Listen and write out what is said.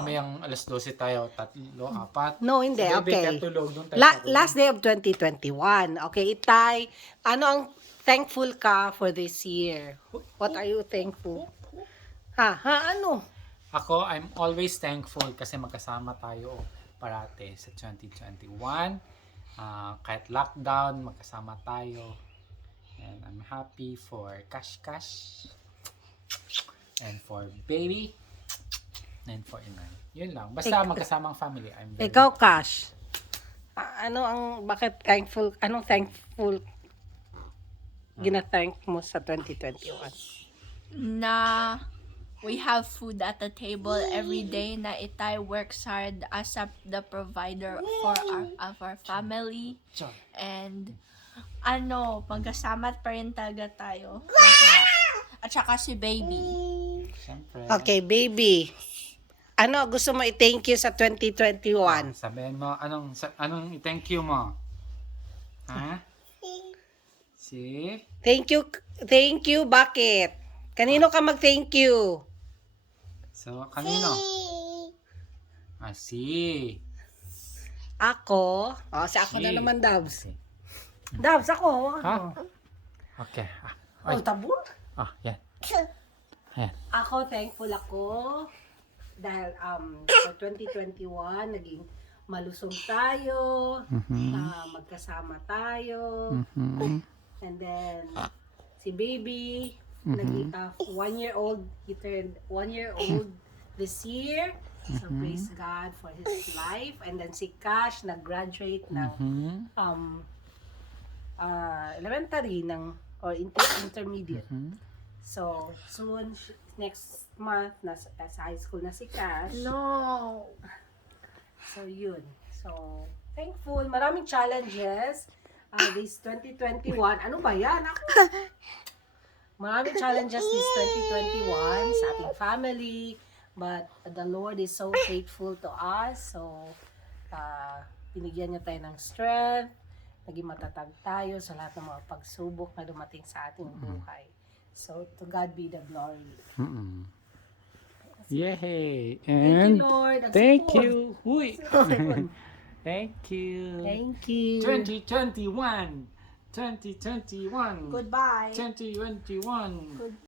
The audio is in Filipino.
Mamayang alas 12 tayo, 3, 4. No, hindi. Si Bebe, Okay. kaya tulog, doon tayo sa room. Last day of 2021. Okay, Itay, ano ang thankful ka for this year? What are you thankful? Ano? Ako, I'm always thankful kasi magkasama tayo parate sa 2021. Kahit lockdown, magkasama tayo. And I'm happy for Cash and for Baby and for Inay. Yun lang. Basta magkasamang family. I'm very Ikaw, Cash. Bakit thankful, anong thankful gina-thank mo sa 2021? Na we have food at the table every day, na Itay works hard as the provider for our family, and magkasama pa rin talaga tayo lahat. At saka si Baby. Siyempre. Okay, Baby. Ano gusto mo i-thank you sa 2021? Sabihin mo, anong thank you mo? Ha? Si? Thank you, bakit? Kanino ka mag-thank you? So, kanino? Si. Ako? Si ako na naman, Dabs. Dabs, ako. Ha? Okay. Tabur? Yan. Ayan. Ako, thankful ako dahil for 2021, naging malusog tayo, magkasama tayo, and then si Baby, naging 1 year old, he turned 1 year old this year, so praise God for his life, and then si Cash, nag-graduate ng elementary or intermediate. So, soon, next month, sa high school na si Cash. No. So, yun. So, thankful. Maraming challenges. This 2021. Ano ba yan? Maraming challenges this 2021 sa ating family. But the Lord is so faithful to us. So, binigyan niya tayo ng strength. Naging matatag tayo sa lahat ng mga pagsubok na dumating sa ating buhay. So, to God be the glory. Yay! Thank you, And Lord. thank you. Uy. Thank you. Thank you. 2021. 2021. Goodbye. 2021.